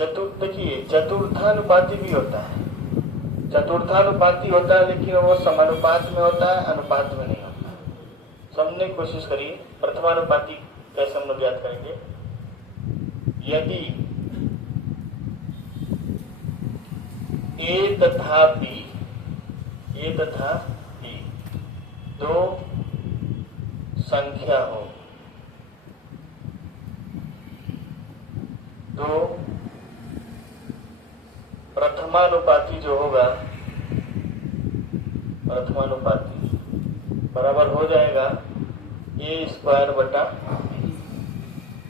देखिए चतुर्थानुपाती भी होता है, चतुर्थानुपाती होता है, लेकिन वो समानुपात में होता है, अनुपात में नहीं होता। समझने की कोशिश करिए। प्रथमानुपाती कैसे हम लोग याद करेंगे? यदि ए तथा बी दो संख्या हो, तो प्रथमानुपाती जो होगा, प्रथमानुपाती बराबर हो जाएगा ए स्क्वायर बटा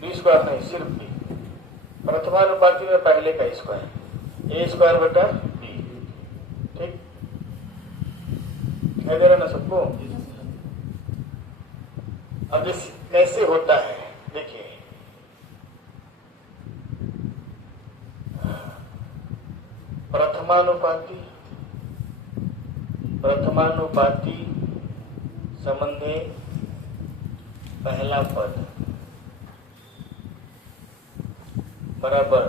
बी स्क्वायर, नहीं सिर्फ बी। प्रथमानुपाती में पहले का स्क्वायर, ए स्क्वायर बटा बी। ठीक दिखाई दे रहा ना सबको? अब इस कैसे होता है देखिए, प्रथमानुपाती संबंधे पहला पद बराबर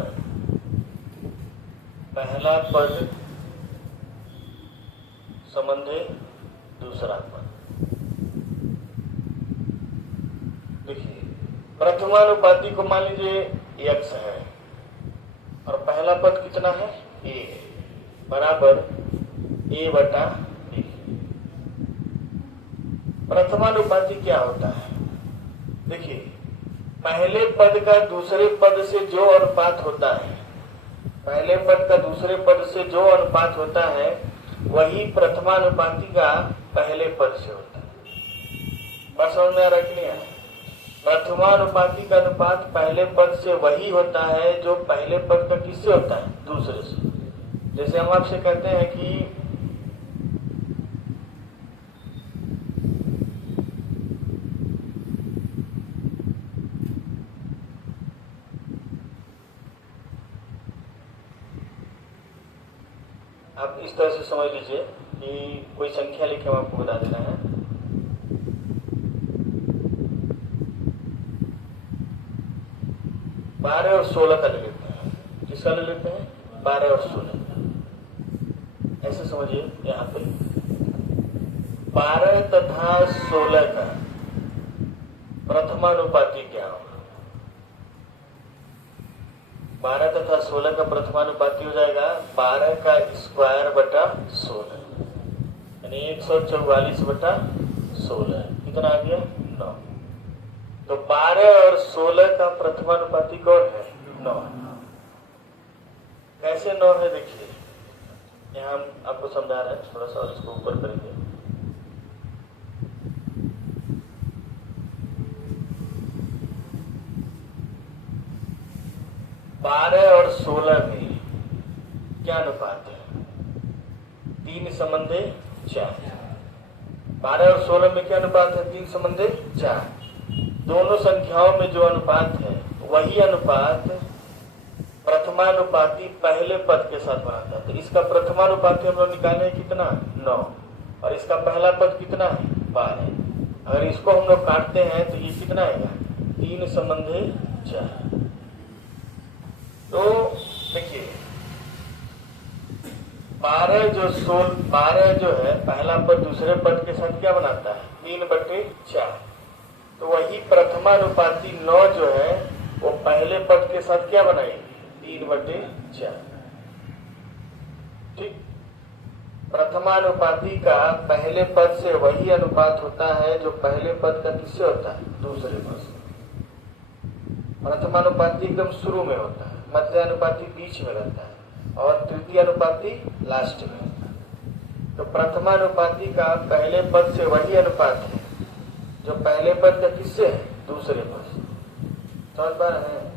पहला पद संबंधे दूसरा पद। देखिए प्रथमानुपाती को मान लीजिए x है और पहला पद कितना है a, बराबर a बटा b। प्रथमानुपाती क्या होता है? देखिए पहले पद का दूसरे पद से जो अनुपात होता है, पहले पद का दूसरे पद से जो अनुपात होता है, वही प्रथमानुपाती का पहले पद से होता है। बस समझ में आ रहा कि नहीं आ रहा? प्रथमानुपाती का अनुपात पहले पद से वही होता है जो पहले पद का किससे होता है? दूसरे से। जैसे हम आपसे कहते हैं कि आप इस तरह से समझ लीजिए कि कोई संख्या लिखे हम आपको बता देना है। बारह और 16 का ले लेते हैं। किसका ले लेते हैं? 12 और 16। ऐसे समझिए, यहाँ पे 12 तथा 16 का प्रथमानुपाती क्या होगा? 12 तथा 16 का प्रथमानुपाती हो जाएगा 12 का स्क्वायर बटा 16, यानी 144 बटा 16। कितना आ गया? 9। तो 12 और 16 का प्रथमानुपाती कौन है? 9। कैसे 9 है देखिए, यहाँ हम आपको समझा रहे हैं, थोड़ा सा और इसको ऊपर करेंगे। बारह और 16 में क्या अनुपात है? 3 संबंधे 4। 12 और 16 में क्या अनुपात है? 3 संबंधे 4। दोनों संख्याओं में जो अनुपात है, वही अनुपात प्रथमानुपाती पहले पद के साथ बनाता है। तो इसका प्रथमानुपाती हम लोग निकाले कितना? 9। और इसका पहला पद कितना है? 12। अगर इसको हम लोग काटते हैं तो ये कितना आएगा? 3 संबंधे 4। तो देखिए 12 जो है पहला पद दूसरे पद के साथ क्या बनाता है? 3/4। तो वही प्रथमानुपाती 9 जो है वो पहले पद के साथ क्या बनाएगी? 3/4। ठीक। प्रथमानुपाती का पहले पद से वही अनुपात होता है जो पहले पद का किससे होता है? दूसरे पद से। प्रथमानुपाती एकदम शुरू में होता है, मध्यानुपाती बीच में रहता है और तृतीय अनुपाती लास्ट में होता है। तो प्रथमानुपाती का पहले पद से वही अनुपात है जो पहले पद का किससे है? दूसरे पद से। समझ पा रहे हैं?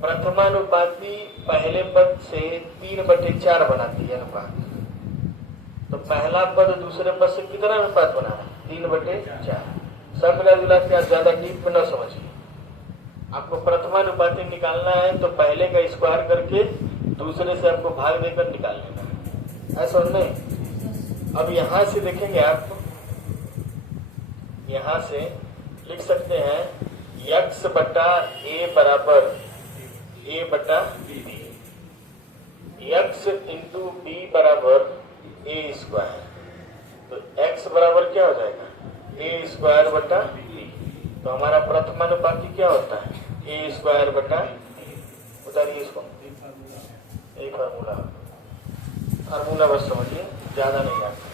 प्रथमानुपाती पहले पद से 3/4 बनाती है अनुपात। तो पहला पद दूसरे पद से कितना अनुपात बना है? 3/4। सब मिला जुला के आप ज्यादा डीप में न समझिए। आपको प्रथमानुपाती निकालना है तो पहले का स्क्वायर करके दूसरे से आपको भाग देकर निकाल लेना है। ऐसा नहीं। अब यहां से देखेंगे आप, यहां से लिख सकते हैं x बटा a बराबर ए बटा बी। एक्स इंटू बी बराबर ए स्क्वायर। तो एक्स बराबर क्या हो जाएगा? ए स्क्वायर बटा बी। तो हमारा प्रथमानुपाती क्या होता है? ए स्क्वायर बटा। उतारिए इसको, एक फार्मूला बस समझिए, ज्यादा नहीं आता।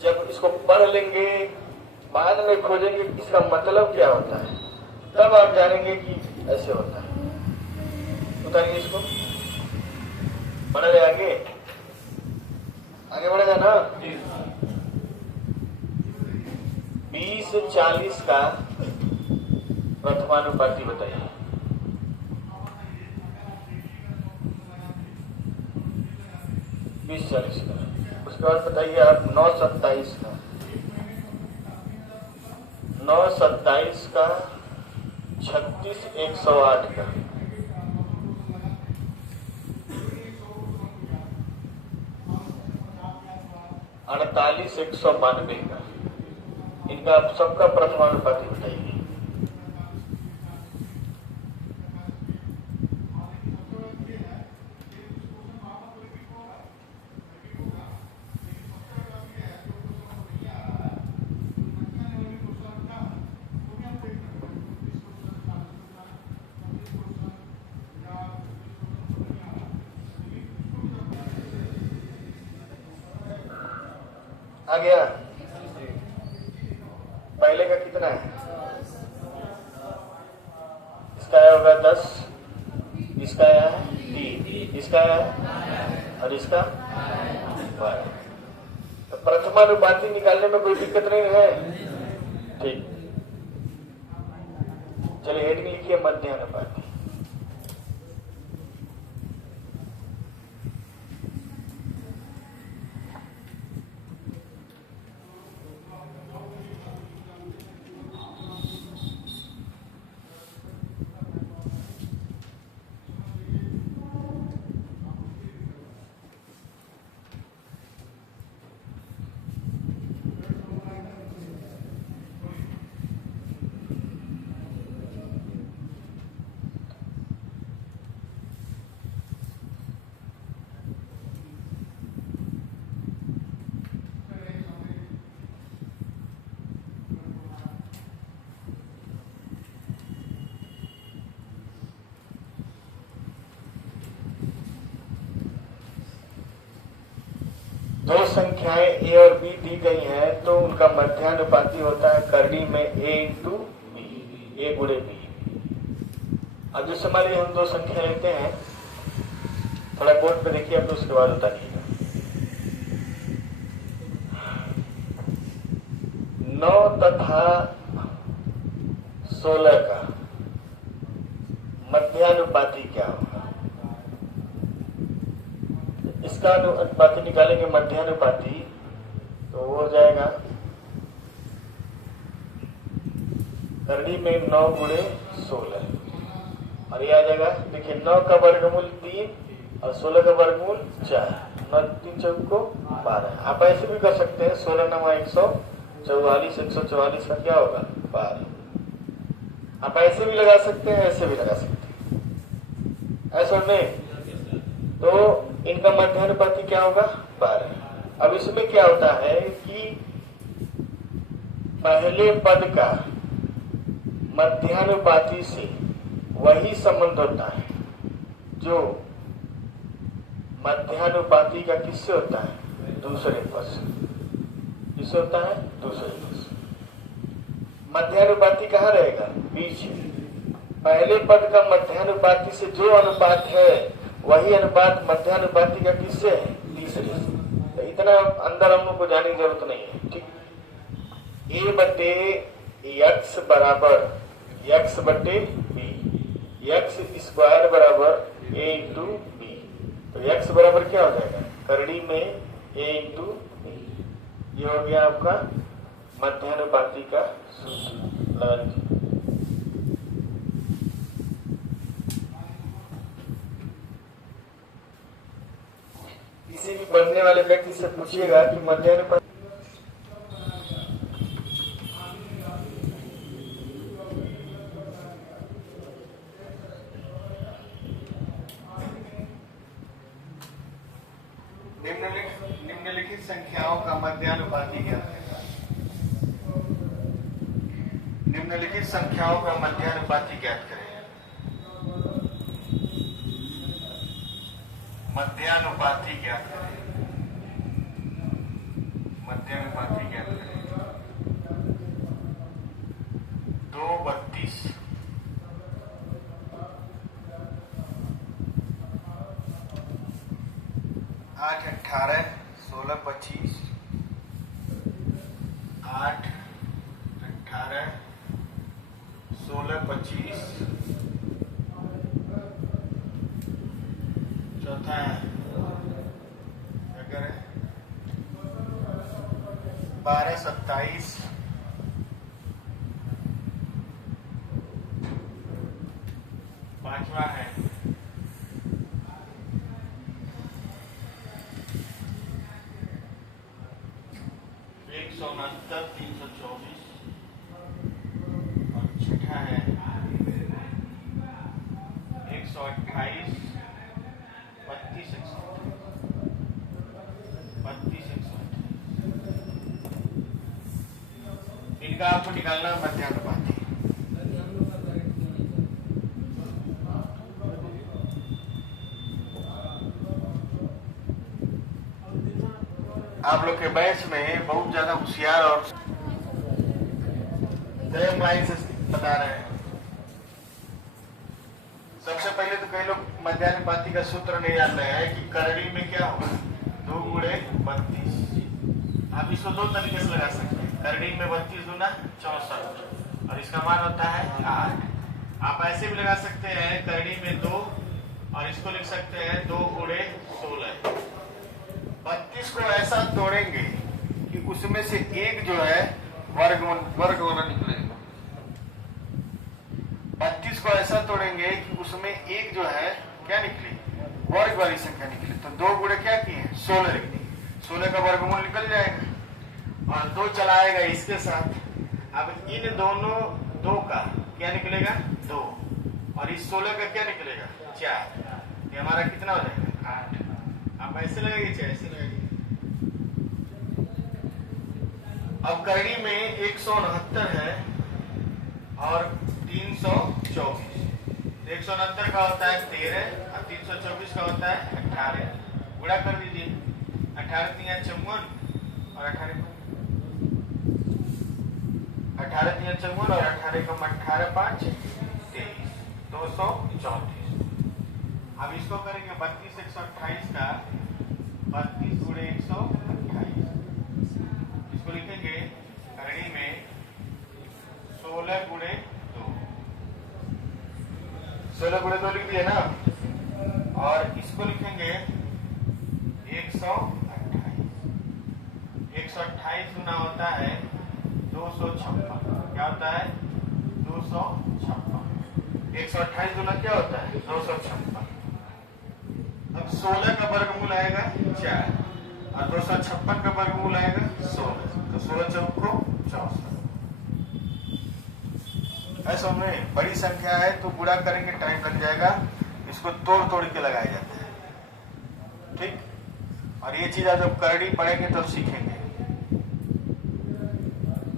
जब इसको पढ़ लेंगे, बाद में खोजेंगे इसका मतलब क्या होता है, तब आप जानेंगे कि ऐसे होता है। उतारिए इसको, बढ़ गए आगे बढ़ेगा ना। 20 से 40 का प्रथमानुपाती बताइए। 20-40 का। उसके बाद बताइए आप 9-27 का। 9-27 का। 36-108 का। 48-192 का। इनका आप सबका प्रथमानुपाती बताइए। आ गया? पहले का कितना है? इसका आया होगा 10, इसका आया है 3, इसका आया है और इसका 12। तो प्रथमानुपाती निकालने में कोई दिक्कत नहीं है। ठीक, चलिए हेडिंग लिखिए मध्यानुपाती। दो संख्याएं ए और बी दी गई हैं तो उनका मध्यानुपाती होता है करनी में ए इंटू बी, ए गुणे बी। अब जैसे मान लीजिए हम दो संख्या लेते हैं, थोड़ा बोर्ड पे देखिए, अब तो उसके बाद बताइएगा। 9 तथा 16 का मध्यानुपाती क्या होगा? इसका अनुपाती निकालेंगे मध्यानुपाती, तो वो हो जाएगा करनी में 9 गुणे 16 और ये आ जाएगा, देखिए 9 का वर्गमूल 3 और 16 का वर्गमूल 4। 9 3 चौको 12। आप ऐसे भी कर सकते हैं, 16 9 144, 144 का क्या होगा 12। आप ऐसे भी लगा सकते हैं, ऐसे भी लगा सकते हैं, ऐसा नहीं। तो इनका मध्यानुपाती क्या होगा 12। अब इसमें क्या होता है कि पहले पद का मध्यानुपाती से वही संबंध होता है जो मध्यानुपाती का किससे होता है? दूसरे पद से। किससे होता है? दूसरे पद से। मध्यानुपाती कहाँ रहेगा? बीच में। पहले पद का मध्यानुपाती से जो अनुपात है वही अनुपात मध्यानुपाती का किससे है? तीसरे से। तो इतना अंदर हम लोग को जाने की जरूरत नहीं है। ठीक, ए बटे एक्स बराबर एक्स बटे बी, एक्स स्क्वायर बराबर ए इंटू बी। तो एक्स बराबर क्या हो जाएगा? करनी में ए इंटू बी। ये हो गया आपका मध्यानुपाती का सूत्र। लगा लीजिए। किसी भी बनने वाले व्यक्ति से पूछिएगा कि मध्यानुपाती निम्नलिखित संख्याओं का मध्यानुपाती ज्ञात करें। निम्नलिखित संख्याओं का मध्यानुपाती ज्ञात करें। मध्यानुपाती ज्ञात करें। मध्यानुपाती ज्ञात करें। 2 32 8 18 16 25 8 18 16 25 चौथा क्या करें 12 27 पांचवा है 169 324 और छठा है 128 32 161। इनका आपको निकालना मध्यानुपाती। आप लोग के बैच में बहुत ज्यादा होशियार और लाइन से बता रहे हैं। सबसे पहले तो कई लोग मध्यानुपाती का सूत्र नहीं जान रहे हैं कि करड़ी में क्या होगा 2 गुणे 32। आप इसको 2 तरीके से लगा सकते हैं। करड़ी में 32 दूना 64 और इसका मान होता है 8। आप ऐसे भी लगा सकते हैं करड़ी में 2 और इसको लिख सकते हैं 2 गुणे 16। 32 को ऐसा तोड़ेंगे कि उसमें से एक जो है वर्गमूल निकलेगा। 32 को ऐसा तोड़ेंगे कि उसमें एक जो है क्या निकले वर्ग वाली संख्या निकले। तो 2 गुणे क्या किए 16 लिख दिए। 16 का वर्गमूल निकल जाएगा और 2 चलाएगा इसके साथ। अब इन दोनों 2 का क्या निकलेगा 2 और इस 16 का क्या निकलेगा 4। ये हमारा कितना हो जाएगा 8। आप ऐसे लगेगी चाहे ऐसे लगेगी। अब करड़ी में 169 है और 324। 169 का होता है 13 और 324 का होता है 18। गुणा कर दीजिए 18 3 54 और 18 3 54 और 18 का 18 5 23 234। अब इसको करेंगे 32 128 का 32 गुणे 128। इसको लिखेंगे करड़ी में 16 गुणे 2। 16 गुणे 2 लिख दिया ना। और इसको लिखेंगे 128। 128 गुना होता है 256। क्या होता है 256। 128 गुना क्या होता है 256। अब 16 का वर्गमूल आएगा 4 और 256 का वर्गमूल आएगा 16। तो 16 चौको 64। ऐसा में बड़ी संख्या है तो गुणा करेंगे टाइम लग जाएगा। इसको तोड़ तोड़ के लगाया जाता है। ठीक। और ये चीज आप जब करड़ी पढ़ेंगे तब सीखेंगे।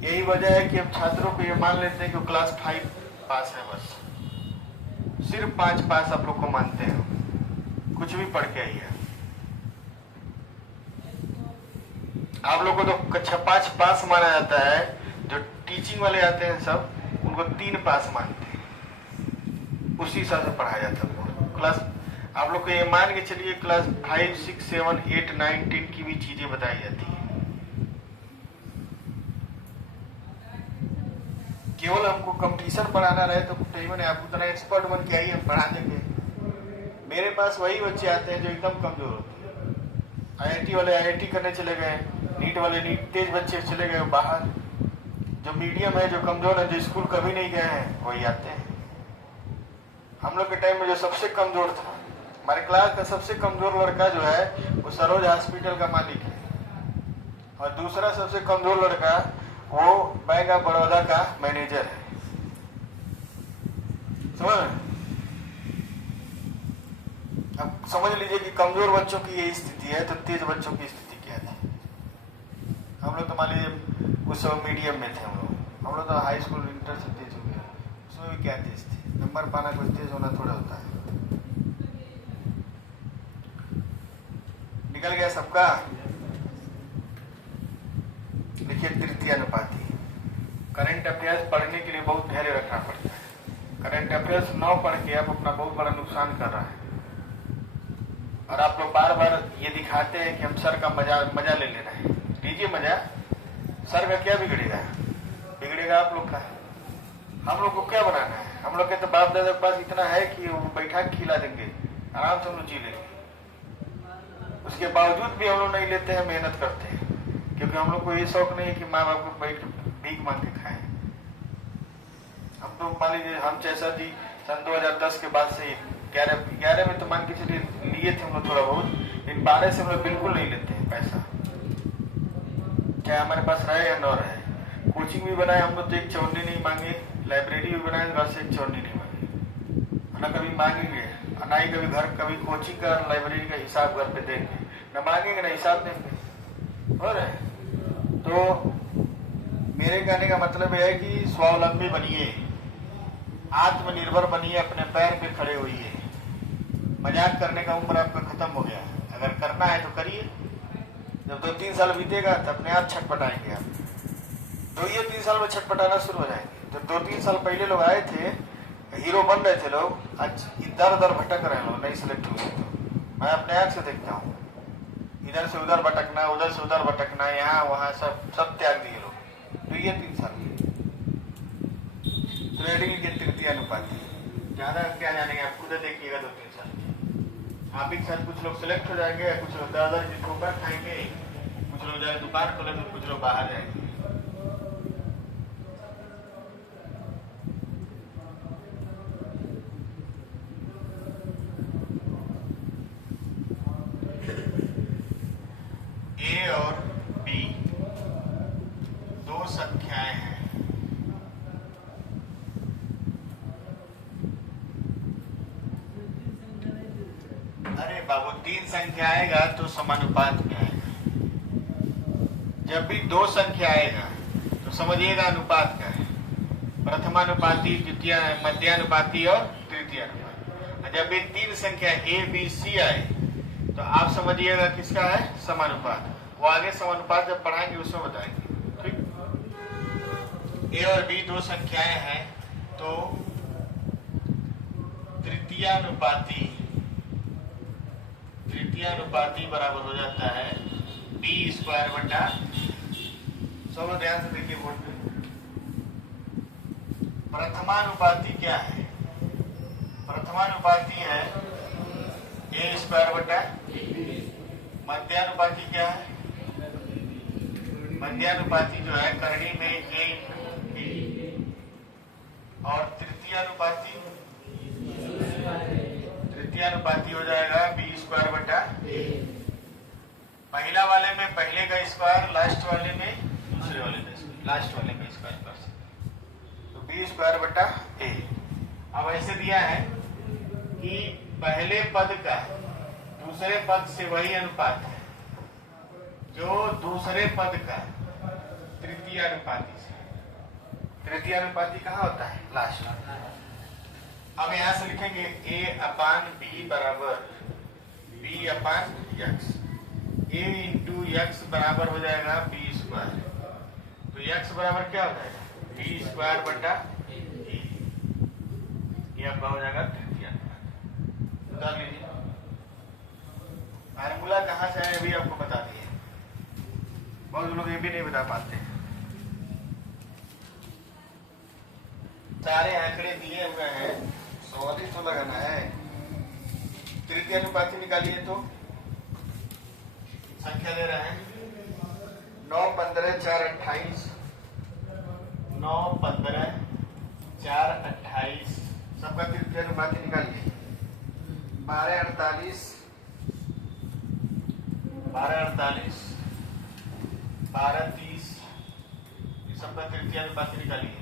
यही वजह है कि हम छात्रों को ये मान लेते हैं कि क्लास 5 पास है। बस सिर्फ 5 पास आप लोग को मानते हैं। कुछ भी पढ़ के आइए। आप लोग को तो कक्षा 5 पास माना जाता है। जो टीचिंग वाले आते हैं सब उनको 3 पास मानते हैं। उसी हिसाब से पढ़ाया जाता है क्लास। आप लोग को ये मान के चलिए क्लास 5 6 7 8 9 10 की भी चीजें बताई जाती है। केवल हमको कंपटीशन पढ़ाना रहे तो मैंने आप उतना एक्सपर्ट बन के आइए हम पढ़ा देंगे। मेरे पास वही बच्चे आते हैं जो एकदम कमजोर होते हैं। आईआईटी वाले आईआईटी करने चले गए, नीट वाले नीट, तेज बच्चे चले गए बाहर। जो मीडियम है, जो कमजोर है, जो स्कूल कभी नहीं गए हैं वही आते हैं। हम लोग के टाइम में जो सबसे कमजोर था, हमारे क्लास का सबसे कमजोर लड़का जो है वो सरोज हॉस्पिटल का मालिक है और दूसरा सबसे कमजोर लड़का वो बैंक ऑफ बड़ौदा का मैनेजर है। समझ? अब समझ लीजिए कि कमजोर बच्चों की ये स्थिति है तो तेज बच्चों की स्थिति क्या है। लोग तो मान लीजिए उस समय मीडियम में थे हम लोग तो हाई स्कूल इंटर से तेज हो गया, उसमें भी क्या तेज थे, नंबर पाना कुछ तेज होना थोड़ा होता है। निकल गया सबका। देखिए तृतीय अनुपाती, करंट अफेयर्स पढ़ने के लिए बहुत धैर्य रखना पड़ता है। करंट अफेयर्स न पढ़ के आप अपना बहुत बड़ा नुकसान कर रहा है। और आप लोग बार बार ये दिखाते हैं कि हम सर का मजा ले रहे हैं। लीजिए मजा, सर का क्या बिगड़ेगा? बिगड़ेगा आप लोग का। हम लोग को क्या बनाना है? हम लोग के तो बाप दादा के पास इतना है कि वो बैठा के खिला देंगे, आराम से हम लोग जी लेंगे। उसके बावजूद भी हम लोग नहीं लेते हैं, मेहनत करते हैं, क्योंकि हम लोग को ये शौक नहीं है कि माँ बाप को बैठ भीख मांग के खाएं। हम तो मान लीजिए हम जैसा जी सन 2010 के बाद से 11 में तो मान के चलिए लिए थे हम लोग थोड़ा बहुत, लेकिन 12 से हम लोग बिल्कुल नहीं लेते हैं पैसा, चाहे हमारे पास रहे या न रहे। कोचिंग भी बनाए हम लोग तो एक चौनी नहीं मांगे, लाइब्रेरी भी बनाए घर से एक चौनी नहीं मांगे, ना कभी मांगेंगे, ना ही कभी घर कभी कोचिंग का लाइब्रेरी का हिसाब घर पे देंगे, न मांगेंगे ना हिसाब देंगे। हो रहे तो मेरे कहने का मतलब यह है कि स्वावलंबी बनिए, आत्मनिर्भर बनिए, अपने पैर पे खड़े होइए। मजाक करने का उम्र आपका खत्म हो गया है। अगर करना है तो करिए। जब 2-3 साल बीतेगा तो अपने आप छटपटाएंगे आप। 2-3 साल में छटपटाना शुरू हो जाएंगे। जब 2-3 साल पहले लोग आए थे, हीरो बन रहे थे लोग, आज इधर उधर भटक रहे हैं लोग, नहीं सिलेक्ट हुए। तो मैं अपने आँख से देखता हूँ, इधर से उधर भटकना, उधर से उधर भटकना, यहाँ वहाँ सब त्याग दिए लोग 2-3 साल। ट्रेडिंग के तृतीय अनुपाती, ज्यादा क्या जानेंगे आप, खुद देखिएगा 2-3 साल आप ही के साथ कुछ लोग सिलेक्ट हो जाएंगे, कुछ लोग दादाजी ठोकर खाएंगे, कुछ लोग जाए दुकान खोलेंगे, कुछ लोग बाहर जाएंगे। ए और बी दो संख्याएं हैं, अरे बाबू 3 संख्या आएगा तो समानुपात में आएगा। जब भी 2 संख्या आएगा तो समझिएगा अनुपात का है, प्रथमानुपाती, द्वितीय, मध्यानुपाती और तृतीय अनुपाती। जब भी 3 संख्या ए बी सी आए तो आप समझिएगा किसका है, समानुपात। वो आगे समानुपात जब पढ़ाएंगे उसमें बताएंगे, ठीक। ए और बी 2 संख्याएं हैं तो तृतीयानुपाती बराबर हो जाता है बी स्क्वायर बटा, सब ध्यान से देखिए बोर्ड पे। प्रथमानुपाती क्या है? प्रथमानुपाती है ए स्क्वायर बटा, मध्यानुपाती क्या है? मध्यानुपाती जो है करनी में ए, और तृतीयानुपाती हो जाएगा बी स्क्वायर बटा ए। पहला वाले में पहले का स्क्वायर, लास्ट वाले में दूसरे वाले का, लास्ट वाले में स्क्वायर कर सकते, तो बी स्क्वायर बटा ए। अब ऐसे दिया है कि पहले पद का दूसरे पद से वही अनुपात है जो दूसरे पद का तृतीय अनुपाती से। तृतीय अनुपाती कहाँ होता है? लास्ट। अब यहां से लिखेंगे ए अपान बी बराबर बी अपान एक्स। ए इंटू एक्स बराबर हो जाएगा बी स्क्वायर, तो एक्स बराबर क्या हो जाएगा? बी स्क्वायर बटा ए। ये आपका हो जाएगा तृतीय अनुपात। बता लीजिए फार्मूला कहाँ से आए, अभी आपको बता दिए। बहुत लोग ये भी नहीं बता पाते हैं। सारे आंकड़े दिए हुए हैं, सवाल ही तो लगाना है। तृतीय अनुपाती निकालिए तो संख्या ले रहे हैं 9, 15, 4, 28, 9, 15, 4, 28, सबका तृतीय अनुपाती निकालिए। 12, 48, 12, 30, ये सबका तृतीय अनुपाती निकालिए।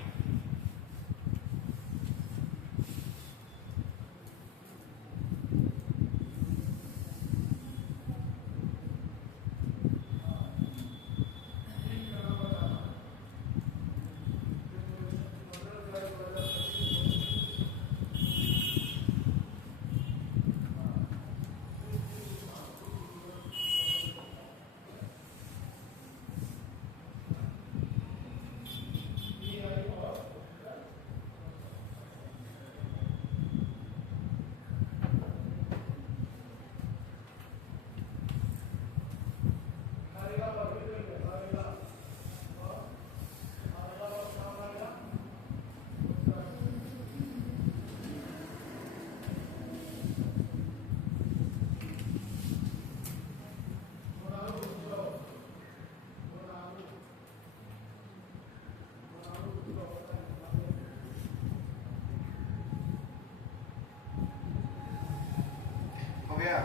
गया,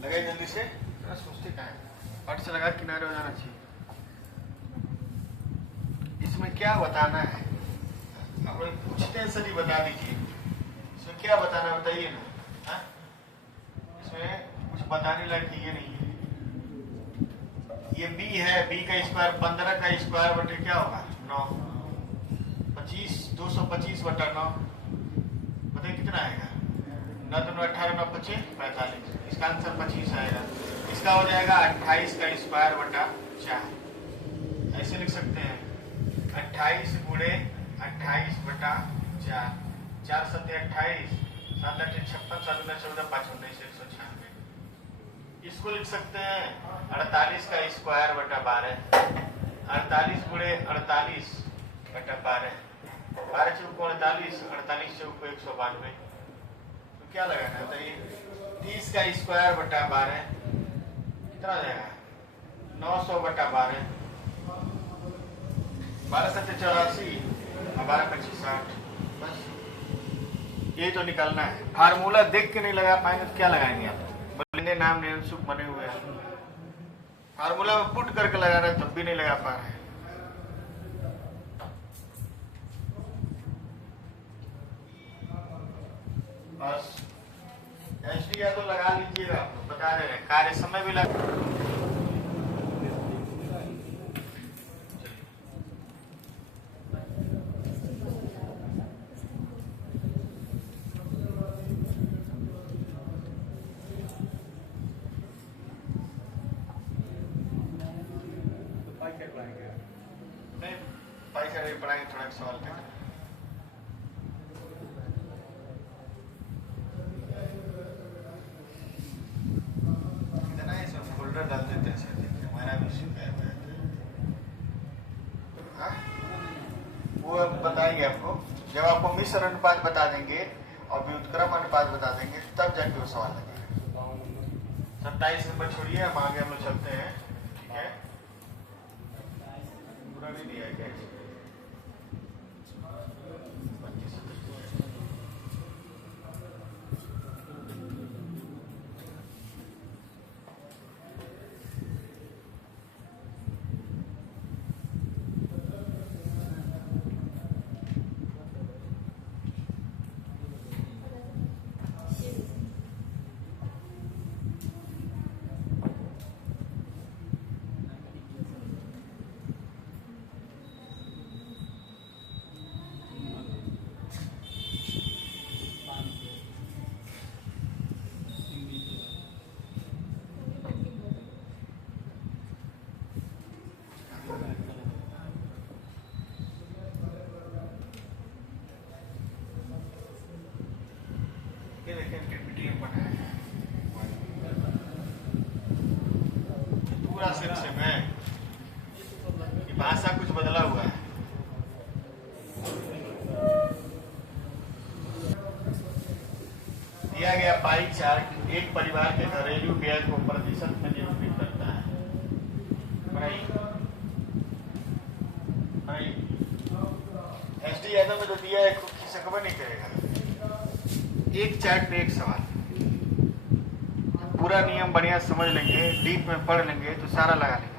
लगाई जल्दी से। सोचते क्या है, पट से लगा किनारे हो जाना चाहिए। इसमें क्या बताना है, आप लोग पूछते हैं, सही बता दीजिए। इसमें क्या बताना है बताइए ना। हाँ? इसमें कुछ बताने लायक ये नहीं है। ये b है, b का स्क्वायर 15 का स्क्वायर बटे क्या होगा 9, 25, 225 बटा 9, बताइए कितना आएगा। 9 तो 18, 9 25, 45, इसका आंसर 25 आएगा। इसका हो जाएगा 28 का स्क्वायर बटा 4। ऐसे लिख सकते हैं 28 गुणे 28 बटा 4, 4 7 28, 7 8 56, 7 9 14, 5 19 196। इसको लिख सकते हैं 48 का स्क्वायर बटा 12, 48 गुणे 48 बटा 12, 12 चौको 48, 48 चौको 192। तो क्या लगाना है बताइए। 30 का स्क्वायर बटा 12 कितना आ जाएगा 900 बटा 12, 12 7 84 और 12 25 60। बस ये तो निकालना है। फार्मूला देख के नहीं लगा पाएंगे तो क्या लगाएंगे आप। बोलेंगे नाम नेम सुख बने हुए हैं, फार्मूला में पुट करके लगा रहे तब भी नहीं लगा पा रहे। बस एसडी या तो लगा लीजिएगा, आप बता दे रहे हैं, कार्य समय भी लगा। नहीं पाई से पढ़ाएंगे, थोड़ा सवाल तक। इतना ही सब फोल्डर डाल देते हैं, हमारा भी शिकायत है। हाँ? वो अब बताएंगे आपको, जब आपको मिश्र अनुपात बता देंगे और व्युत्क्रम अनुपात बता देंगे तब जाके वो सवाल लगेगा। 27 नंबर छोड़िए, हम आगे हम लोग चलते हैं। ठीक है, पूरा नहीं दिया गया। ये देखिए पीपीटीएम बनाया है, पूरा सेक्शन है। ये भाषा कुछ बदला हुआ है। दिया गया पाई चार्ट एक परिवार के घरेलू व्यय को प्रतिशत में निरूपित करता है। एसडी यादव में तो दिया है, खुद की सकवा नहीं करेगा। एक चार्ट पे एक सवाल, पूरा नियम बढ़िया समझ लेंगे, डीप में पढ़ लेंगे तो सारा लगा लेंगे।